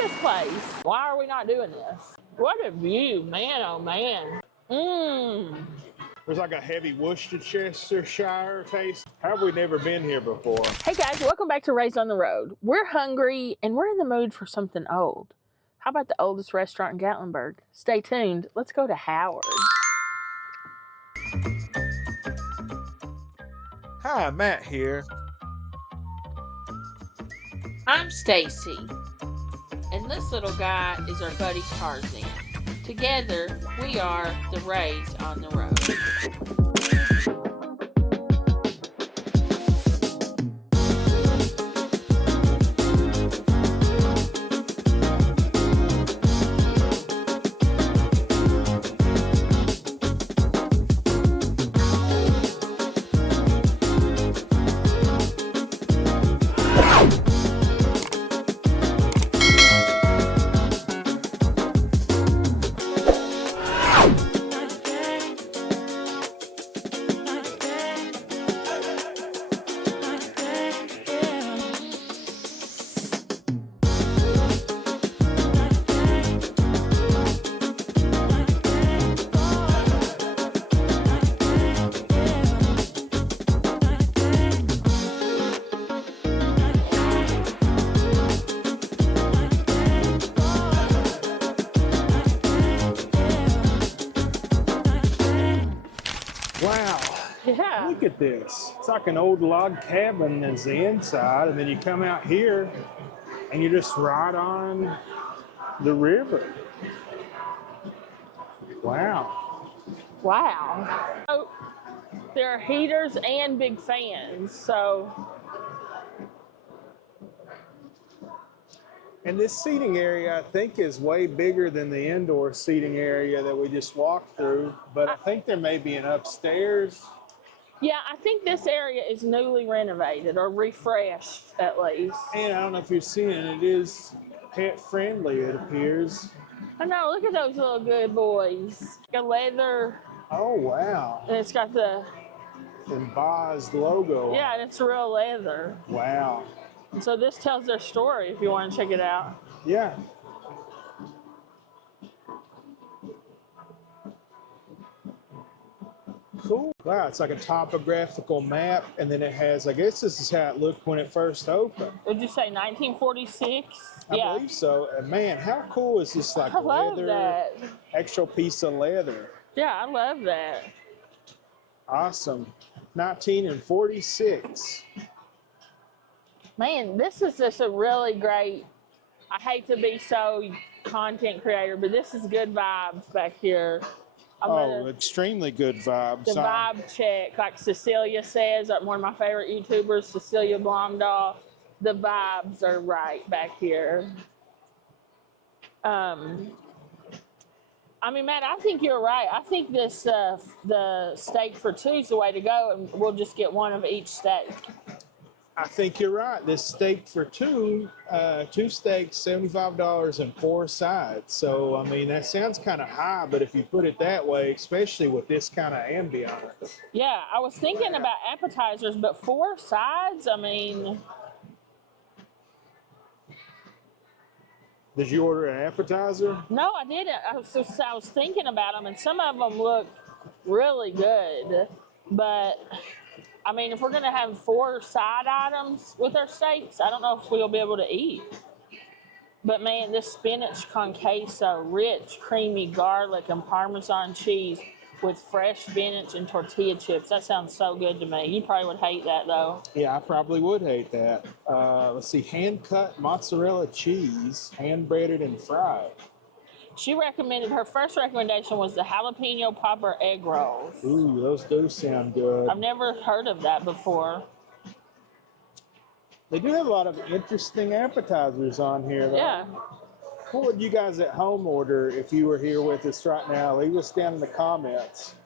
this place. Why are we not doing this? What a view, man, oh man. Mmm. There's like a heavy Worcestershire taste. How have we never been here before? Hey guys, welcome back to Raised on the Road. We're hungry and we're in the mood for something old. How about the oldest restaurant in Gatlinburg? Stay tuned. Let's go to Howard. Hi, Matt here. I'm Staci, and this little guy is our buddy Tarzan. Together, we are the Raised on the Road. Wow. Yeah. Look at this. It's like an old log cabin is the inside, and then you come out here and you just ride on the river. Wow. Wow. So, there are heaters and big fans, so. And this seating area, I think, is way bigger than the indoor seating area that we just walked through. But I think there may be an upstairs. Yeah, I think this area is newly renovated or refreshed at least. And I don't know if you're seeing it, it is pet friendly, it appears. I know, look at those little good boys. Got leather. Oh, wow. And it's got the. Embossed logo. Yeah, and it's real leather. Wow. And so this tells their story if you want to check it out. Yeah. Cool. Wow, it's like a topographical map, and then it has, I guess this is how it looked when it first opened. Would you say 1946? I believe so. And man, how cool is this, like, I love leather, that. actual piece of leather? Yeah, I love that. Awesome. 1946. Man, this is just a really great, I hate to be so content creator, but this is good vibes back here. Extremely good vibes. The vibe check, like Cecilia says, like one of my favorite YouTubers, Cecilia Blomdahl, the vibes are right back here. I mean, Matt, I think you're right. I think this, the steak for two is the way to go, and we'll just get one of each steak. I think you're right. This steak for two steaks, $75 and 4 sides. So, I mean, that sounds kind of high, but if you put it that way, especially with this kind of ambiance. Yeah, I was thinking about appetizers, but 4 sides, I mean. Did you order an appetizer? No, I didn't. I was thinking about them, and some of them look really good, but. I mean, if we're going to have 4 side items with our steaks, I don't know if we'll be able to eat. But man, this spinach con queso, rich, creamy garlic and Parmesan cheese with fresh spinach and tortilla chips. That sounds so good to me. You probably would hate that though. Yeah, I probably would hate that. Let's see, hand-cut mozzarella cheese, hand-breaded and fried. She recommended, her first recommendation was the jalapeno popper egg rolls. Ooh, those do sound good. I've never heard of that before. They do have a lot of interesting appetizers on here, though. Yeah. What would you guys at home order if you were here with us right now? Leave us down in the comments.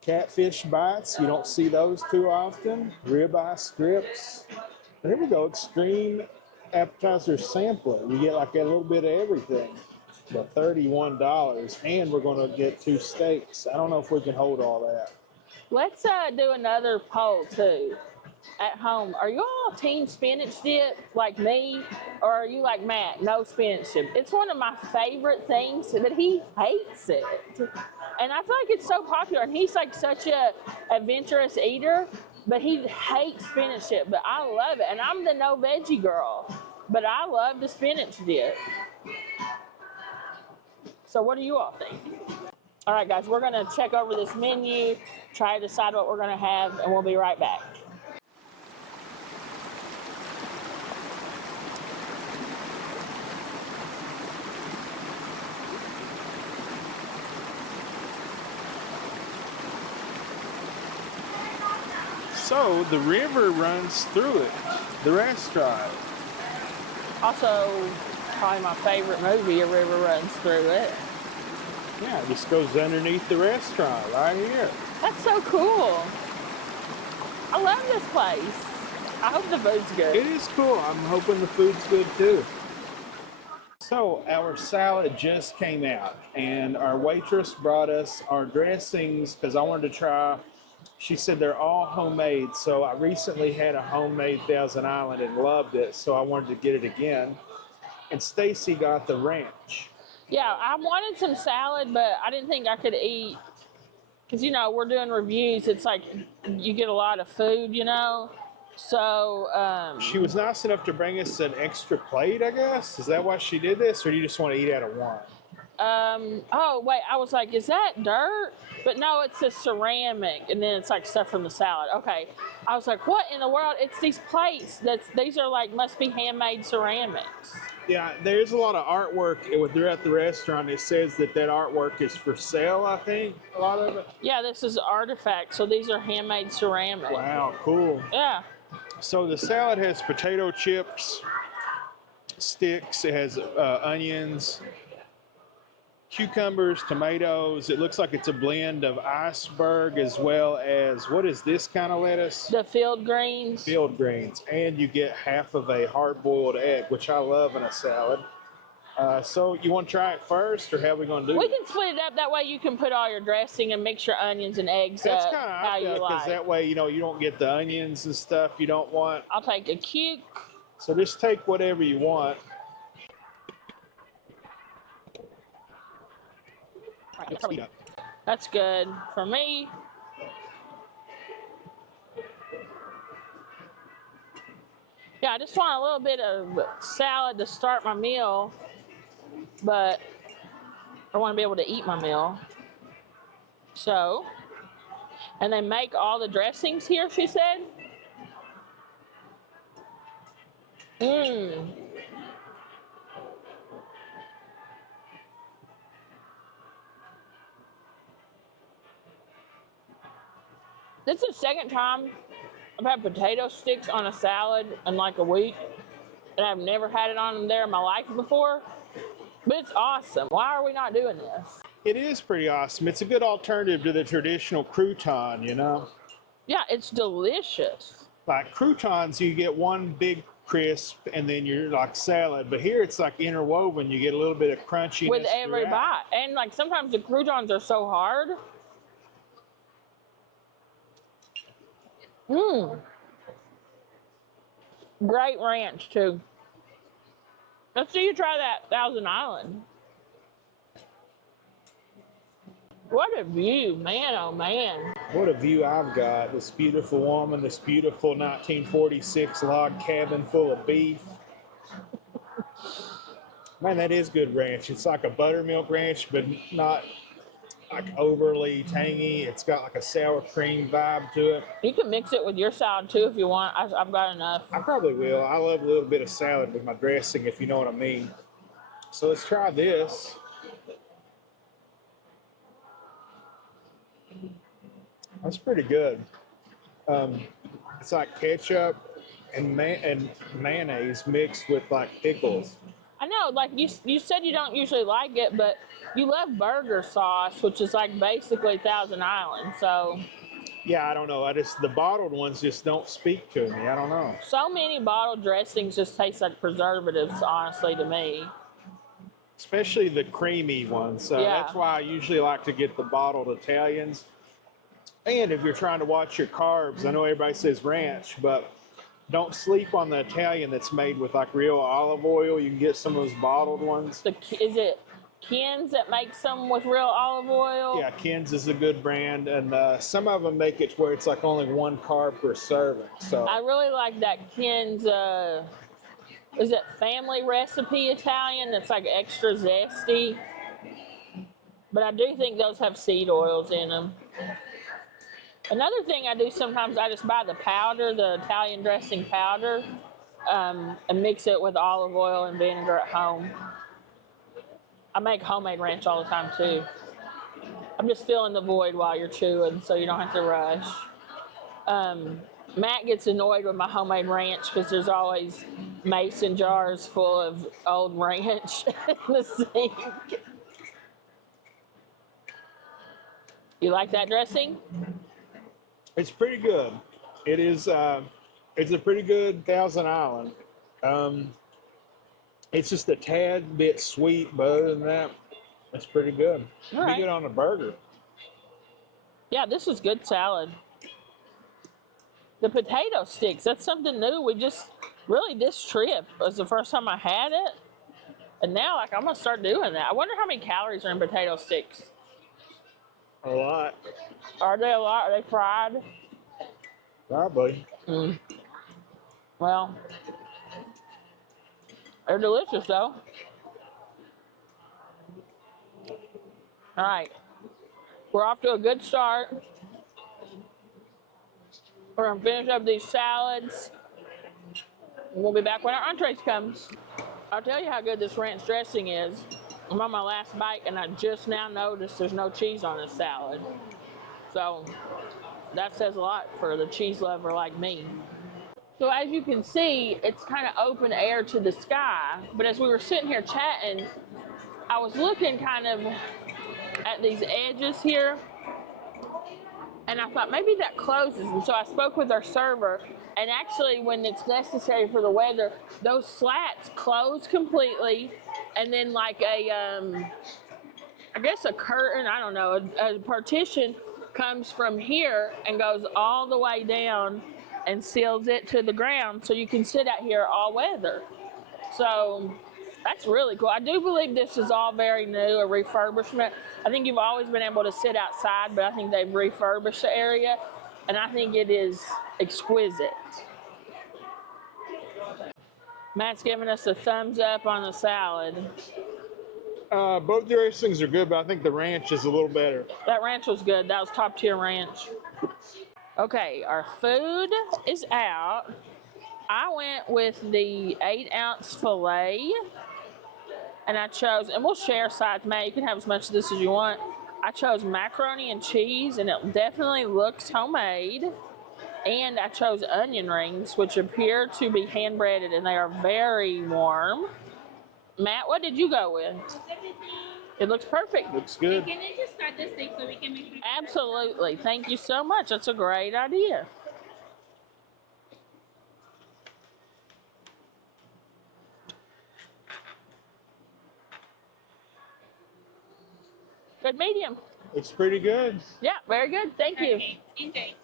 Catfish bites, you don't see those too often. Ribeye strips. Here we go, extreme appetizer sampler. You get like a little bit of everything. For $31, and we're going to get 2 steaks. I don't know if we can hold all that. Let's do another poll too. at home, are you all team spinach dip like me, or are you like Matt, no spinach dip? It's one of my favorite things, but he hates it. And I feel like it's so popular, and he's like such a adventurous eater, but he hates spinach dip, but I love it. And I'm the no veggie girl, but I love the spinach dip. So what do you all think? All right, guys, we're gonna check over this menu, try to decide what we're gonna have, and we'll be right back. So the river runs through it, the restaurant. Also, probably my favorite movie, A River Runs Through It. Yeah, it just goes underneath the restaurant right here. That's so cool. I love this place. I hope the food's good. It is cool. I'm hoping the food's good too. So our salad just came out, and our waitress brought us our dressings because I wanted to try. She said they're all homemade, so I recently had a homemade Thousand Island and loved it, so I wanted to get it again. And Staci got the ranch. Yeah, I wanted some salad, but I didn't think I could eat, because, you know, we're doing reviews. It's like you get a lot of food, you know. So She was nice enough to bring us an extra plate, I guess. Is that why she did this, or do you just want to eat out of one? oh wait, I was like, is that dirt? But no, it's a ceramic, and then it's like stuff from the salad. Okay, I was like, what in the world? It's these plates. These are like, must be handmade ceramics. Yeah, there's a lot of artwork throughout the restaurant. It says that artwork is for sale, I think, a lot of it. Yeah, this is artifact, so these are handmade ceramic. Wow, cool. Yeah. So the salad has potato chips, sticks, it has onions, cucumbers, tomatoes. It looks like it's a blend of iceberg as well as, what is this kind of lettuce? The field greens. Field greens. And you get half of a hard-boiled egg, which I love in a salad. So you want to try it first, or how are we going to do it? We can split it up. That way you can put all your dressing and mix your onions and eggs That's up kind of how you because like. that way, you know, you don't get the onions and stuff you don't want. I'll take a cuke. So just take whatever you want. That's good for me. Yeah, I just want a little bit of salad to start my meal, but I want to be able to eat my meal. So, and they make all the dressings here, she said. Mmm. This is the second time I've had potato sticks on a salad in like a week, and I've never had it on there in my life before. But it's awesome. Why are we not doing this? It is pretty awesome. It's a good alternative to the traditional crouton, you know? Yeah, it's delicious. Like croutons, you get one big crisp and then you're like salad. But here it's like interwoven. You get a little bit of crunchiness With every throughout. bite. And like sometimes the croutons are so hard. Mmm. Great ranch too. Let's see you try that Thousand Island. What a view, man, oh man. What a view I've got. This beautiful woman, this beautiful 1946 log cabin full of beef. Man, that is good ranch. It's like a buttermilk ranch, but not like overly tangy. It's got like a sour cream vibe to it. You can mix it with your salad too if you want. I've got enough. I probably will. I love a little bit of salad with my dressing, if you know what I mean. So let's try this. That's pretty good. It's like ketchup and mayonnaise mixed with like pickles. I know, like you said you don't usually like it, but you love burger sauce, which is like basically Thousand Island. So Yeah, I don't know. The bottled ones just don't speak to me. I don't know. so many bottled dressings just taste like preservatives, honestly, to me. Especially the creamy ones. So Yeah. that's why I usually like to get the bottled Italians. And if you're trying to watch your carbs, I know everybody says ranch, but don't sleep on the Italian that's made with like real olive oil. You can get some of those bottled ones. Is it Ken's that makes them with real olive oil? Yeah, Ken's is a good brand, and some of them make it to where it's like only 1 carb per serving. So I really like that Ken's, is it family recipe Italian that's like extra zesty? But I do think those have seed oils in them. Another thing I do sometimes, I just buy the powder, the Italian dressing powder, and mix it with olive oil and vinegar at home. I make homemade ranch all the time too. I'm just filling the void while you're chewing so you don't have to rush. Matt gets annoyed with my homemade ranch because there's always mason jars full of old ranch in the sink. You like that dressing? it's pretty good. It is. It's a pretty good Thousand Island. It's just a tad bit sweet, but other than that, it's pretty good. All right. Be good on a burger. Yeah, this is good salad. The potato sticks, that's something new. We just, really this trip was the first time I had it. And now, like, I'm gonna start doing that. I wonder how many calories are in potato sticks. A lot. Are they a lot? Are they fried? Probably. Well, they're delicious though. All right, we're off to a good start. We're gonna finish up these salads. We'll be back when our entrees comes. I'll tell you how good this ranch dressing is. I'm on my last bite and I just now noticed there's no cheese on this salad. So that says a lot for the cheese lover like me. So as you can see, it's kind of open air to the sky. But as we were sitting here chatting, I was looking kind of at these edges here. And I thought maybe that closes. And so I spoke with our server. And actually, when it's necessary for the weather, those slats close completely. And then like a, I guess a curtain, I don't know, a partition comes from here and goes all the way down and seals it to the ground so you can sit out here all weather. So that's really cool. I do believe this is all very new, a refurbishment. I think you've always been able to sit outside, but I think they've refurbished the area, and I think it is exquisite. Matt's giving us a thumbs up on the salad. Both dressings are good, but I think the ranch is a little better. That ranch was good. That was top tier ranch. Okay, our food is out. I went with the 8-ounce filet, and I chose, and we'll share sides, Matt, you can have as much of this as you want. I chose macaroni and cheese, and it definitely looks homemade. And I chose onion rings, which appear to be hand breaded, and they are very warm. Matt, what did you go with? It looks perfect. Looks good. Can I just start this thing so we can make it? Absolutely. Thank you so much. That's a great idea. Good medium. It's pretty good. Yeah, very good. Thank you. Okay, enjoy.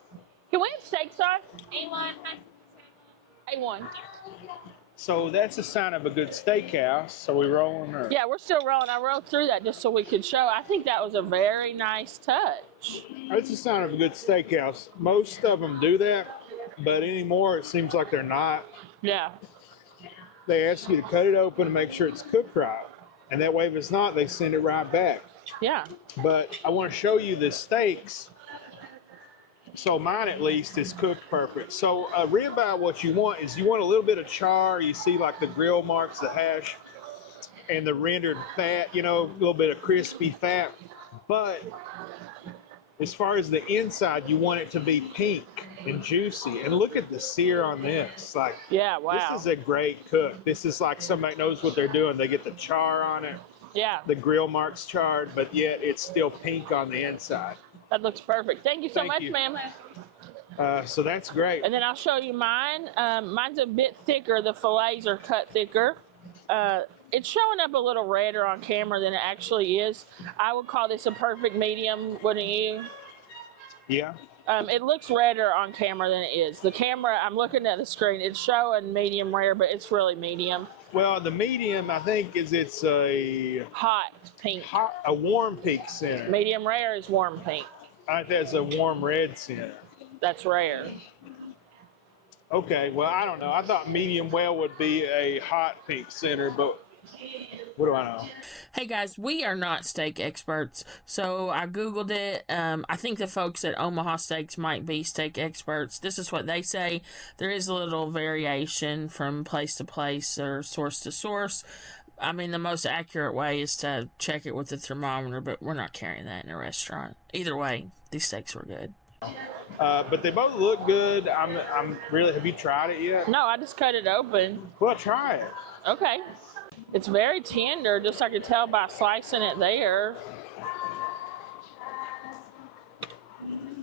Can we have steak sauce? A1. A1. So that's a sign of a good steakhouse. Are we rolling? Or? Yeah, we're still rolling. I rolled through that just so we could show. I think that was a very nice touch. It's a sign of a good steakhouse. Most of them do that, but anymore it seems like they're not. Yeah. They ask you to cut it open and make sure it's cooked right. And that way, if it's not, they send it right back. Yeah. But I want to show you the steaks. So mine, at least, is cooked perfect. So a ribeye, what you want is you want a little bit of char. You see like the grill marks, the hash, and the rendered fat, you know, a little bit of crispy fat. But as far as the inside, you want it to be pink and juicy. And look at the sear on this. Like, Yeah, wow. This is a great cook. This is like somebody knows what they're doing. They get the char on it. Yeah. The grill marks charred, but yet it's still pink on the inside. That looks perfect. Thank you so Thank much, you. ma'am. So that's great. And then I'll show you mine. Mine's a bit thicker. The fillets are cut thicker. It's showing up a little redder on camera than it actually is. I would call this a perfect medium, wouldn't you? Yeah. It looks redder on camera than it is. The camera, I'm looking at the screen, it's showing medium rare, but it's really medium. Well, the medium, I think, it's a Hot pink. a warm pink center. Medium rare is warm pink. I think that's a warm red center. That's rare. Okay, well, I don't know. I thought medium well would be a hot pink center, but what do I know? Hey guys, we are not steak experts, so I googled it. I think the folks at Omaha Steaks might be steak experts. This is what they say. There is a little variation from place to place or source to source. I mean, the most accurate way is to check it with the thermometer, but we're not carrying that in a restaurant. Either way, these steaks were good. But they both look good. I'm really. Have you tried it yet? No, I just cut it open. Well, try it. Okay. It's very tender, just I could tell by slicing it there.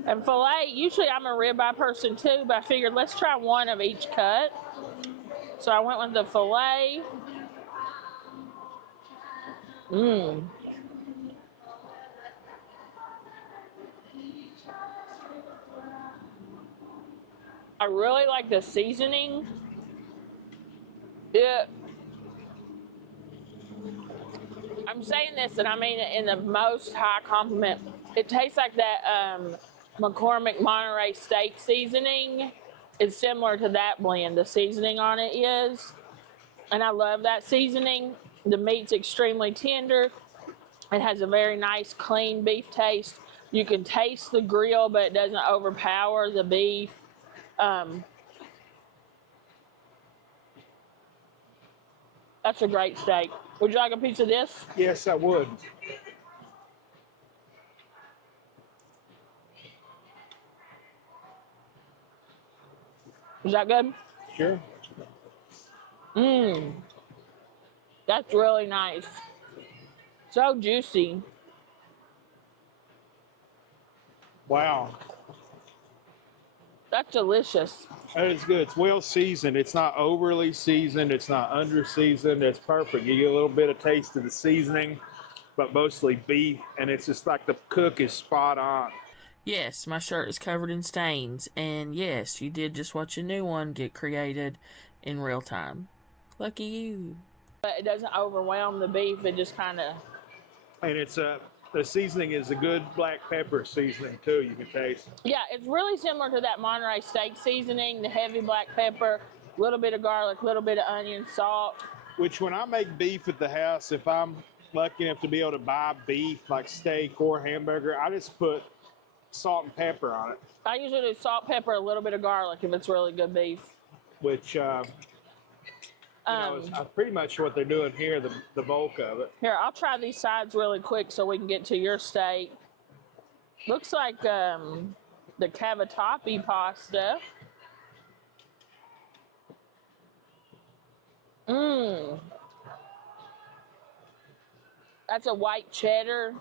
And filet, usually I'm a ribeye person too, but I figured let's try one of each cut. So I went with the filet. I really like the seasoning. I'm saying this, and I mean it in the most high compliment. It tastes like that McCormick Monterey steak seasoning. It's similar to that blend. The seasoning on it is. And I love that seasoning. The meat's extremely tender. It has a very nice, clean beef taste. You can taste the grill, but it doesn't overpower the beef. That's a great steak. Would you like a piece of this? Yes, I would. Is that good? Sure. That's really nice. So juicy. Wow. That's delicious. That is good. It's well seasoned. It's not overly seasoned. It's not under seasoned. It's perfect. You get a little bit of taste of the seasoning, but mostly beef, and it's just like the cook is spot on. Yes, my shirt is covered in stains, and yes, you did just watch a new one get created in real time. Lucky you. But it doesn't overwhelm the beef. It just kind of... And it's the seasoning is a good black pepper seasoning too. You can taste. Yeah, it's really similar to that Monterey steak seasoning, the heavy black pepper, a little bit of garlic, a little bit of onion, salt. Which when I make beef at the house, if I'm lucky enough to be able to buy beef like steak or hamburger, I just put salt and pepper on it. I usually do salt, pepper, a little bit of garlic if it's really good beef. Which is pretty much what they're doing here, the bulk of it. Here, I'll try these sides really quick so we can get to your steak. Looks like the cavatappi pasta. That's a white cheddar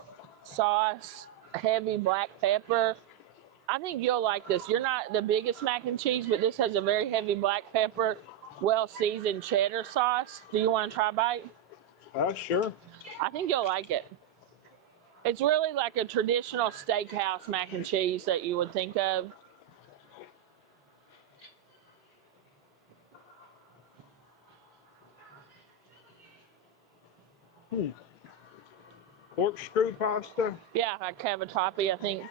sauce, heavy black pepper. I think you'll like this. You're not the biggest mac and cheese, but this has a very heavy black pepper, well-seasoned cheddar sauce. Do you want to try a bite? Sure. I think you'll like it. It's really like a traditional steakhouse mac and cheese that you would think of. Corkscrew pasta? Yeah, like cavatappi, I think.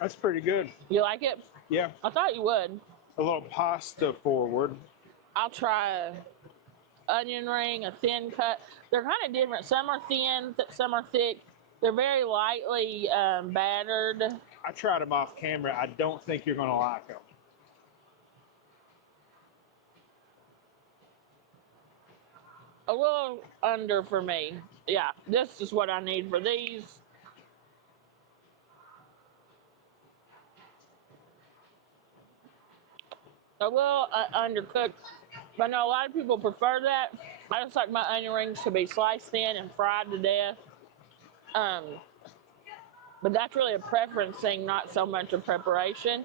That's pretty good. You like it? Yeah. I thought you would. A little pasta forward. I'll try a onion ring, a thin cut. They're kind of different. Some are thin, some are thick. They're very lightly battered. I tried them off camera. I don't think you're going to like them. A little under for me. Yeah, this is what I need for these. A little undercooked. But I know a lot of people prefer that. I just like my onion rings to be sliced thin and fried to death. But that's really a preference thing, not so much a preparation.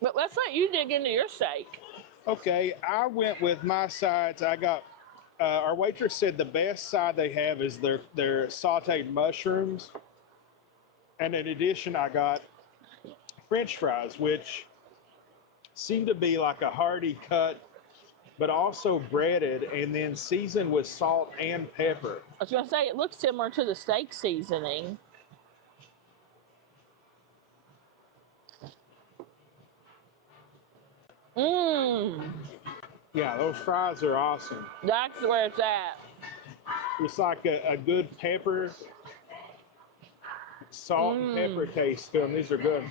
But let's let you dig into your steak. Okay, I went with my sides. I got, our waitress said the best side they have is their sauteed mushrooms. And in addition, I got French fries, which seem to be like a hearty cut, but also breaded and then seasoned with salt and pepper. I was gonna say it looks similar to the steak seasoning. Mmm, Yeah, those fries are awesome. that's where it's at. It's like a good pepper, salt and pepper taste to them. These are good.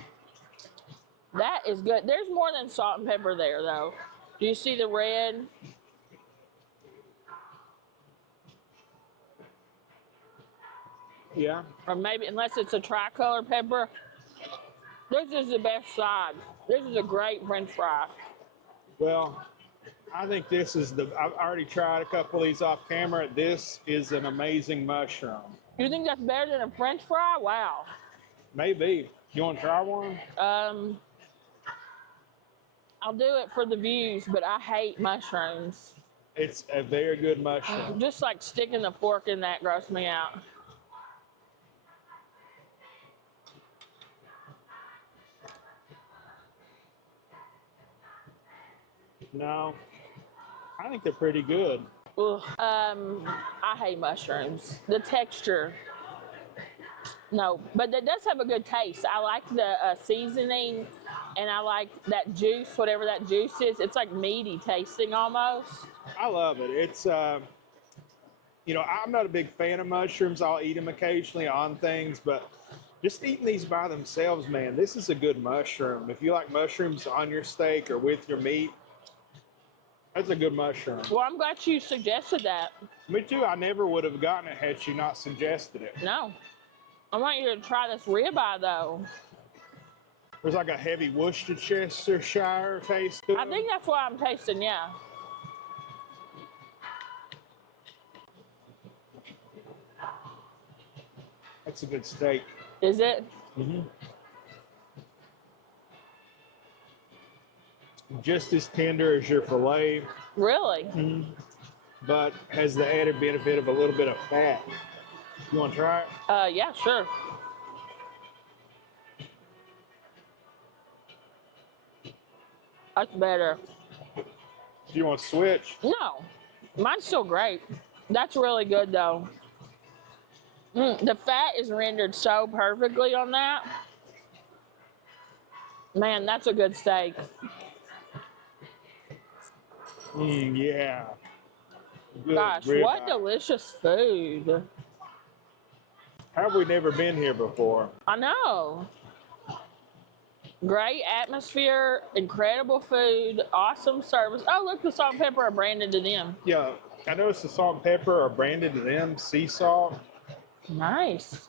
That is good. There's more than salt and pepper there, though. Do you see the red? Yeah. Or maybe, unless it's a tricolor pepper. This is the best side. This is a great French fry. Well, I think this is I've already tried a couple of these off camera. This is an amazing mushroom. You think that's better than a French fry? Wow. Maybe. You want to try one? I'll do it for the views, but I hate mushrooms. It's a very good mushroom. Just like sticking the fork in that grossed me out. No, I think they're pretty good. Ugh. I hate mushrooms. The texture. No, but it does have a good taste. I like the seasoning, and I like that juice, whatever that juice is. It's like meaty tasting almost. I love it. It's, you know, I'm not a big fan of mushrooms. I'll eat them occasionally on things, but just eating these by themselves, man, this is a good mushroom. If you like mushrooms on your steak or with your meat, that's a good mushroom. Well, I'm glad you suggested that. Me too. I never would have gotten it had she not suggested it. No. I want you to try this ribeye, though. There's like a heavy Worcestershire taste to it. I think that's what I'm tasting, yeah. That's a good steak. Is it? Mm-hmm. Just as tender as your filet, Really? but has the added benefit of a little bit of fat. You want to try it? Yeah, sure. That's better. Do you want to switch? No, mine's still great. That's really good, though. The fat is rendered so perfectly on that. Man, that's a good steak. Yeah. Good Gosh, ribeye. what delicious food. How have we never been here before? I know. Great atmosphere, incredible food, awesome service. Oh, look, the salt and pepper are branded to them. Yeah, I noticed the salt and pepper are branded to them, sea salt. Nice.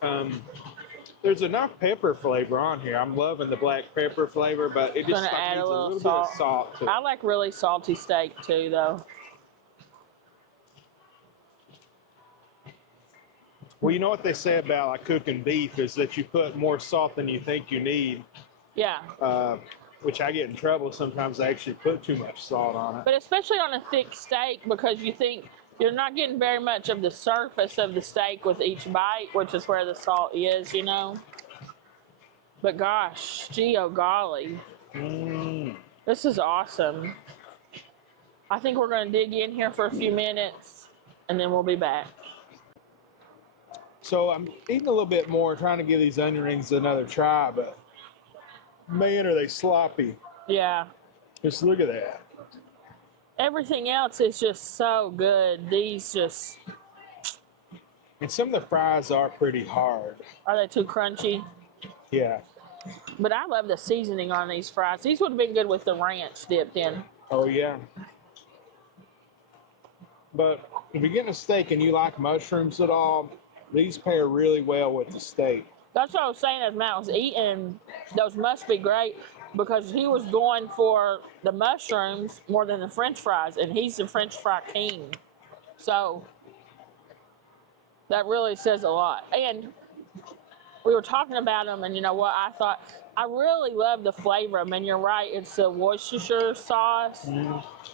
There's enough pepper flavor on here. I'm loving the black pepper flavor, but it just Gonna add needs a little bit of salt. salt to it. I like really salty steak too, though. Well, you know what they say about like cooking beef is that you put more salt than you think you need, Yeah. which I get in trouble sometimes. I actually put too much salt on it. But especially on a thick steak, because you think you're not getting very much of the surface of the steak with each bite, which is where the salt is, you know. But gosh, gee, oh golly. This is awesome. I think we're going to dig in here for a few minutes, and then we'll be back. So I'm eating a little bit more, trying to give these onion rings another try, but man, are they sloppy. Yeah. Just look at that. Everything else is just so good. These just, And some of the fries are pretty hard. are they too crunchy? Yeah. But I love the seasoning on these fries. These would have been good with the ranch dipped in. Oh, yeah. But if you're getting a steak and you like mushrooms at all, these pair really well with the steak. That's what I was saying as Matt was eating. Those must be great because he was going for the mushrooms more than the French fries, and he's the French fry king. So that really says a lot. And we were talking about them, and you know what? I thought I really love the flavor of them. And you're right, it's the Worcestershire sauce,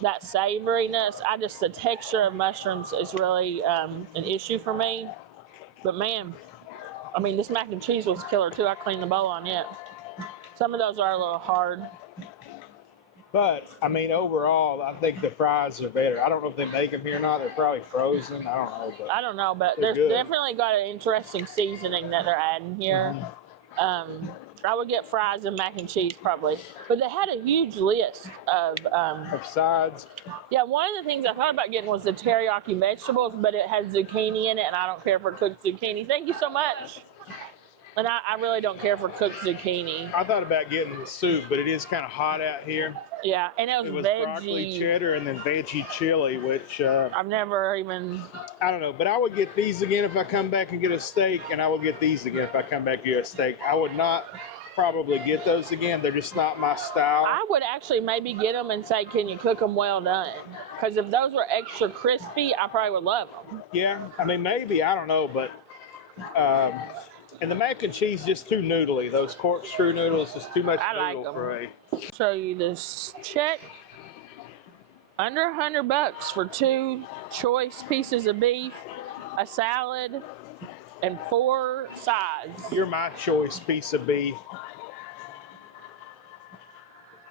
that savoriness. The texture of mushrooms is really an issue for me. But man, I mean, this mac and cheese was killer too. I cleaned the bowl on it. Some of those are a little hard. But I mean, overall, I think the fries are better. I don't know if they make them here or not. They're probably frozen. I don't know. But I don't know, but they're there's good. definitely got an interesting seasoning that they're adding here. I would get fries and mac and cheese probably, but they had a huge list of sides. yeah, one of the things I thought about getting was the teriyaki vegetables, but it has zucchini in it, and I don't care for cooked zucchini. Thank you so much. And I really don't care for cooked zucchini. I thought about getting the soup, but it is kind of hot out here. Yeah, and it was veggie. Broccoli cheddar and then veggie chili, which I've never even. I don't know, but I would get these again if I come back and get a steak, and I will get these again if I come back and get a steak. I would not probably get those again. They're just not my style. I would actually maybe get them and say, can you cook them well done? Because if those were extra crispy, I probably would love them. Yeah, I mean, maybe, I don't know, but and the mac and cheese just too noodly. Those corkscrew noodles is too much noodle for me. Show you this check. Under $100 for 2 choice pieces of beef, a salad, and 4 sides. You're my choice piece of beef.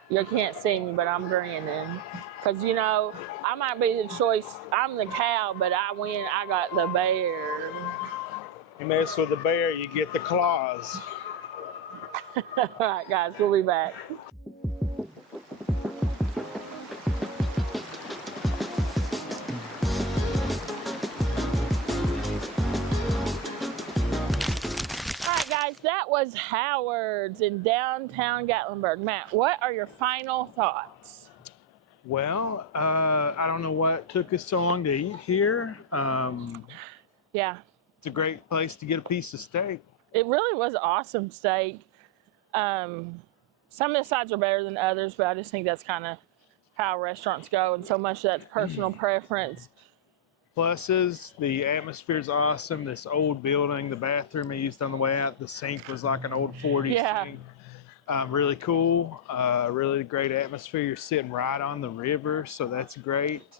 You can't see me, but I'm grinning. Because, you know, I might be the choice. I'm the cow, but I win. I got the bear. You mess with the bear, you get the claws. All right, guys, we'll be back. All right, guys, that was Howard's in downtown Gatlinburg. Matt, what are your final thoughts? Well, I don't know what took us so long to eat here. Yeah. It's a great place to get a piece of steak. It really was awesome steak. Some of the sides are better than others, but I just think that's kind of how restaurants go, and so much of that's personal preference. Pluses, the atmosphere is awesome. This old building, the bathroom I used on the way out, the sink was like an old 40s sink. Really cool, really great atmosphere. You're sitting right on the river, so that's great.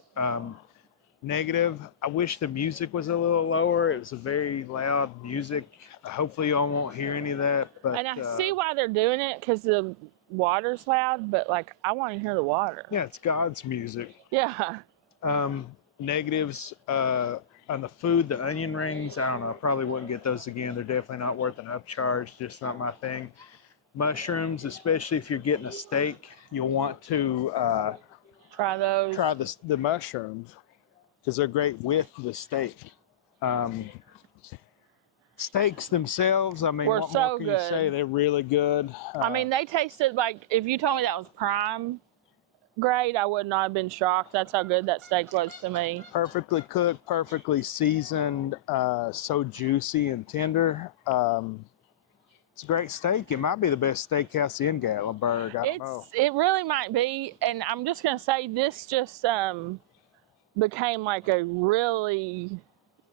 Negative, I wish the music was a little lower. It was a very loud music. Hopefully y'all won't hear any of that. But And I see why they're doing it, because the water's loud, but like I want to hear the water. yeah, it's God's music. Yeah. Negatives, on the food, the onion rings, I don't know, I probably wouldn't get those again. They're definitely not worth an upcharge, just not my thing. Mushrooms, especially if you're getting a steak, you'll want to Try those. try the mushrooms, because they're great with the steak. Steaks themselves, I mean, Were what so more can you good. say? They're really good. I mean, they tasted like, if you told me that was prime grade, I would not have been shocked. That's how good that steak was to me. Perfectly cooked, perfectly seasoned, so juicy and tender. It's a great steak. It might be the best steakhouse in Gatlinburg. I don't know. It really might be, and I'm just gonna say this just became like a really,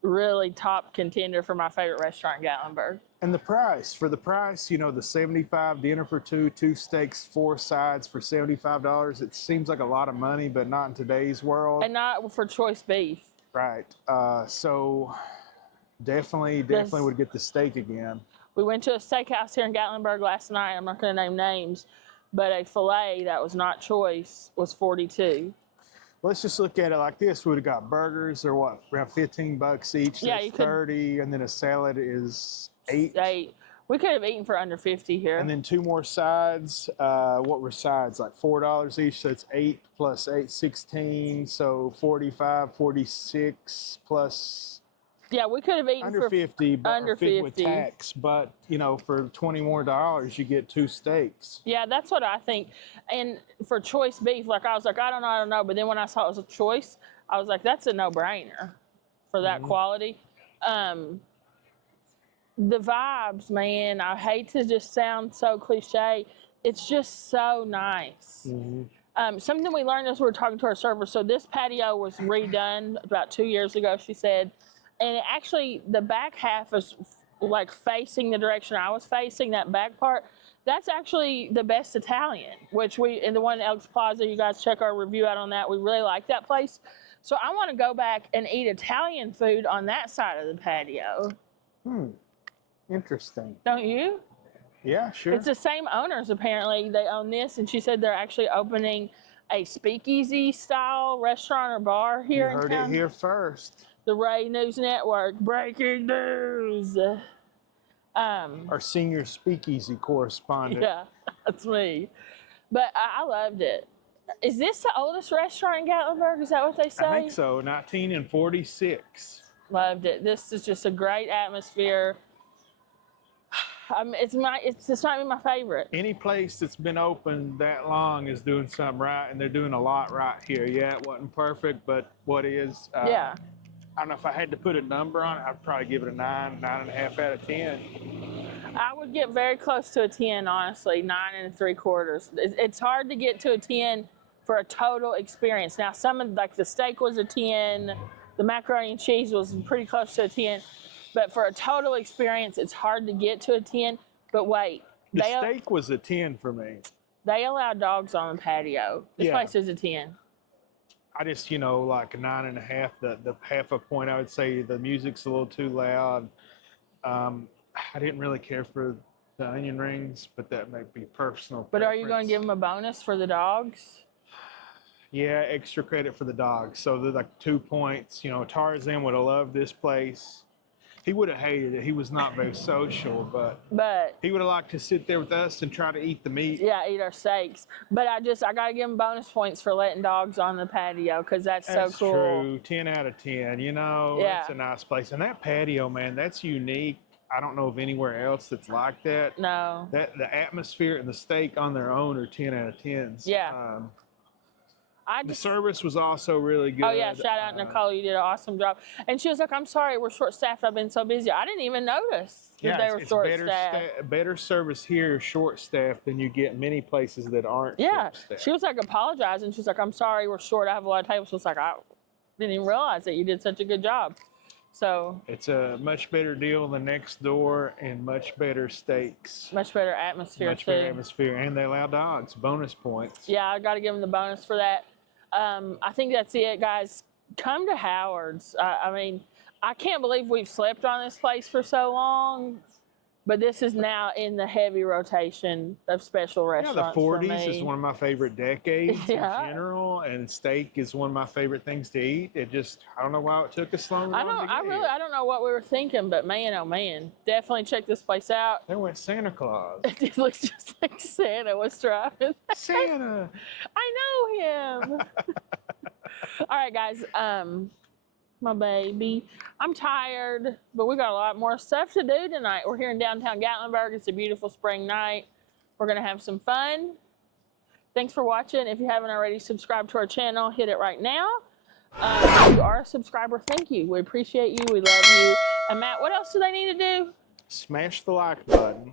really top contender for my favorite restaurant in Gatlinburg. And the price, for the price, you know, the $75 dinner for 2 steaks, 4 sides for $75. It seems like a lot of money, but not in today's world. And not for choice beef. Right. So definitely would get the steak again. We went to a steakhouse here in Gatlinburg last night. I'm not going to name names, but a filet that was not choice was $42. Let's just look at it like this. We would have got burgers. They're what, around $15 each. Yeah, That's you could- 30, and then a salad is 8. We could have eaten for under 50 here. And then 2 more sides. What were sides? Like $4 each. So it's 8 plus 8, 16. So 45, 46 plus. Yeah, we could have eaten Under for 50, but under 50 with 50. tax. But you know, for $20 more, you get 2 steaks. Yeah, that's what I think. And for choice beef, like I was like, I don't know. But then when I saw it was a choice, I was like, that's a no-brainer for that quality. The vibes, man, I hate to just sound so cliche. It's just so nice. Something we learned as we were talking to our server. So this patio was redone about 2 years ago, she said. And it actually, the back half is like facing the direction I was facing, that back part. That's actually the best Italian, which in the one at Elks Plaza, you guys check our review out on that. We really like that place. So I want to go back and eat Italian food on that side of the patio. Interesting. Don't you? Yeah, sure. It's the same owners, apparently. They own this, and she said they're actually opening a speakeasy style restaurant or bar You here in heard town. it here first. The Ray News Network, breaking news. Our senior speakeasy correspondent. Yeah, that's me. But I loved it. Is this the oldest restaurant in Gatlinburg? Is that what they say? I think so. 1946. Loved it. This is just a great atmosphere. It's just not even my favorite. Any place that's been open that long is doing something right, and they're doing a lot right here. Yeah, it wasn't perfect, but what is? Yeah. I don't know if I had to put a number on it. I'd probably give it a 9.5 out of 10. I would get very close to a 10, honestly, 9 3/4. It's hard to get to a 10 for a total experience. Now, some of like the steak was a 10, the macaroni and cheese was pretty close to a 10, but for a total experience, it's hard to get to a 10. But wait, The steak was a 10 for me. they allow dogs on the patio. This Yeah. place is a 10. I just, like a 9.5. The half a point, I would say the music's a little too loud. I didn't really care for the onion rings, but that may be personal. But are you going preference. to give them a bonus for the dogs? Yeah, extra credit for the dogs. So they're like 2 points. Tarzan would have loved this place. He would have hated it. He was not very social, but he would have liked to sit there with us and try to eat the meat. Yeah, eat our steaks. But I got to give them bonus points for letting dogs on the patio because that's so cool. True. 10 out of 10. Yeah. It's a nice place. And that patio, man, that's unique. I don't know of anywhere else that's like that. No. The atmosphere and the steak on their own are 10 out of 10s. Yeah. The service was also really good. Oh, yeah. Shout out, Nicole. You did an awesome job. And she was like, I'm sorry, we're short-staffed. I've been so busy. I didn't even notice that they were it's short-staffed. better service here, short-staffed, than you get in many places that aren't Yeah. short-staffed. She was like apologizing. She's like, I'm sorry, we're short. I have a lot of tables. So it's like, I didn't even realize that you did such a good job. So it's a much better deal than next door and much better steaks. much better atmosphere, Much too. better atmosphere. And they allow dogs. Bonus points. Yeah, I got to give them the bonus for that. I think that's it, guys. Come to Howard's. I mean, I can't believe we've slept on this place for so long, but this is now in the heavy rotation of special restaurants. Yeah, the 40s for me. is one of my favorite decades Yeah. in general, and steak is one of my favorite things to eat. I don't know why it took us so long. I don't know what we were thinking, but man, oh man, definitely check this place out. There went Santa Claus. It looks just like Santa was driving. Santa. I know him. All right, guys. My baby. I'm tired, but we got a lot more stuff to do tonight. We're here in downtown Gatlinburg. It's a beautiful spring night. We're going to have some fun. Thanks for watching. If you haven't already subscribed to our channel, hit it right now. If you are a subscriber, thank you. We appreciate you. We love you. And Matt, what else do they need to do? Smash the like button.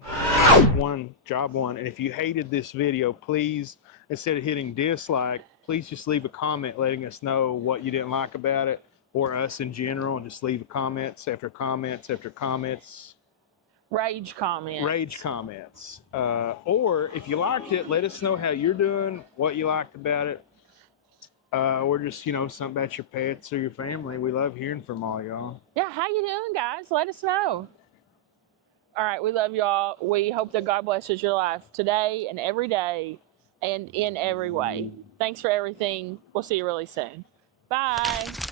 Job one. And if you hated this video, please, instead of hitting dislike, please just leave a comment letting us know what you didn't like about it, or us in general, and just leave comments after comments after comments. Rage comments. Rage comments. Or if you liked it, let us know how you're doing, what you liked about it. Or just, something about your pets or your family. We love hearing from all y'all. Yeah, how you doing, guys? Let us know. All right, we love y'all. We hope that God blesses your life today and every day and in every way. Thanks for everything. We'll see you really soon. Bye.